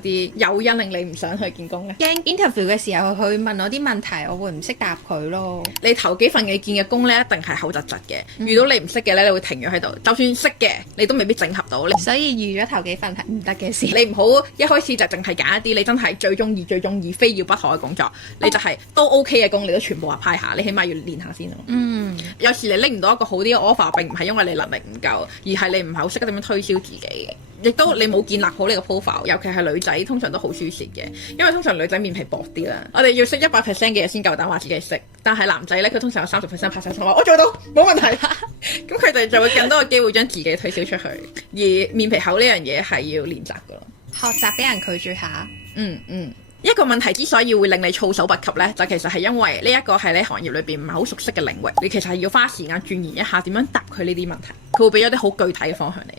啲誘因令你唔想去見工呢？驚 interview 嘅時候佢問我啲問題，我會唔識答佢咯。你頭幾份你見嘅工呢，一定係口窒窒嘅。遇到你唔識嘅呢，你會停咗喺度。就算識嘅，你都未必整合到。所以預咗頭幾份係唔得嘅事。你唔好一開始就淨係揀一啲你真係最中意、非要不可嘅工作。你就係都 OK 嘅工，你都全部話派下。你起碼要練下先咯。有時你拎唔到一個好啲嘅 offer，並唔係因為你能力唔夠，而係你唔係好識得點樣推銷自己。亦都你冇建立好呢個 profile，尤其係女仔通常都好輸蝕嘅，因為通常女仔面皮薄啲啦。我哋要識100% 嘅嘢先夠膽話自己識，但係男仔呢，佢通常有30%拍晒手話我做到冇問題，咁佢哋就會更多嘅機會將自己推銷出去。而面皮厚呢樣嘢係要練習噶咯，學習俾人拒絕下。一個問題之所以會令你措手不及呢，就其實係因為呢一個係你行業裏邊唔係好熟悉嘅領域，你其實係要花時間鑽研一下點樣答佢呢啲問題，佢會俾咗啲好具體嘅方向你。